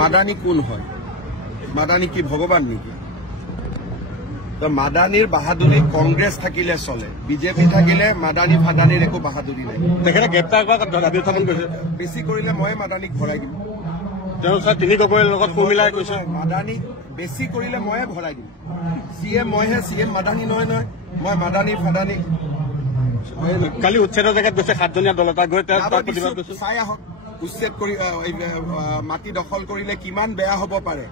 মাদানী কোন হয়? মাদানী কি ভগবান নেকি? তো মাদানীর বাহাদুরি কংগ্রেস থাকিলে চলে, বিজেপি থাকিলে মাদানী ফাদানীর একো বাহাদুরি নাই। তেখেতে গ্ৰেপ্তাৰ কৰা দাবী উত্থাপন কৰিছে। বেছি কৰিলে মই মাদানীক ভৰাই দিম। তেওঁ তিনি গগৈৰ লগত সুমিলাই কৈছে মাদানী বেছি কৰিলে ময়ে ভৰাই দিম। চিএম মইহে, চিএম মাদানী নহয় নহয়। মই মাদানী ফাদানী কালি উচ্ছেদৰ জেগাত গৈছে 7জনীয়া দল এটা গৈ প্ৰতিবাদ কৰিছে। চাই আহক উচ্ছেদ কৰি মাটি দখল কৰিলে কিমান বেয়া হ'ব পাৰে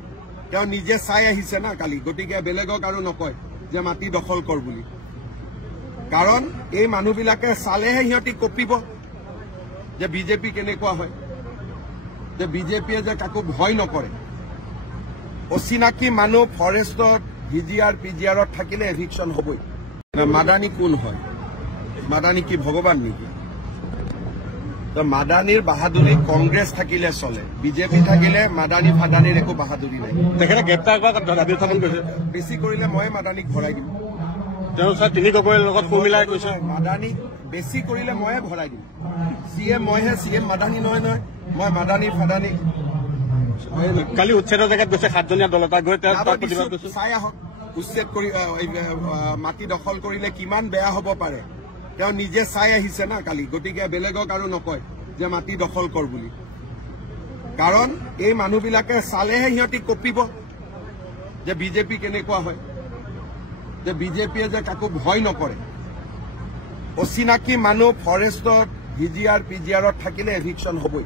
তেওঁ নিজে চাই আহিছে না কালি। গতিকে বেলেগক আৰু নকয় যে মাটি দখল কৰ বুলি, কাৰণ এই মানুহবিলাকে চালেহে সিহঁতি কঁপিব যে বিজেপি কেনেকুৱা হয়, যে বিজেপিয়ে যে কাকো ভয় নকৰে। অচিনাকি মানুহ ফৰেষ্টত ভিজিআৰ পিজিআৰত থাকিলে এভিকশ্যন হ'বই। মাদানী কোন হয়? মাদানী কি ভগবান নেকি? তো মাদানীৰ বাহাদুৰি কংগ্ৰেছ থাকিলে চলে, বিজেপি থাকিলে মাদানী ফাদানীৰ একো বাহাদুৰি নাই। তেখেতে গ্ৰেপ্তাৰ কৰা দাবী উত্থাপন কৰিছে। বেছি কৰিলে মই মাদানীক ভৰাই দিম। তেওঁ তিনি গগৈৰ লগত সুমিলাই কৈছে মাদানী বেছি কৰিলে ময়ে ভৰাই দিম। চিএম মইহে, চিএম মাদানী নহয় নহয়। মই মাদানী ফাদানী কালি উচ্ছেদৰ জেগাত গৈছে 7জনীয়া দল এটা গৈ প্ৰতিবাদ কৰিছে। চাই আহক উচ্ছেদ কৰি মাটি দখল কৰিলে কিমান বেয়া হ'ব পাৰে তেওঁ নিজে চাই আহিছে না কালি। গতিকে বেলেগক আৰু নকয় যে মাটি দখল কৰ বুলি, কাৰণ এই মানুহবিলাকে চালেহে সিহঁতি কঁপিব যে বিজেপি কেনেকুৱা হয়, যে বিজেপিয়ে যে কাকো ভয় নকৰে। অচিনাকি মানুহ ফৰেষ্টত ভিজিআৰ পিজিআৰত থাকিলে এভিকশ্যন হ'বই।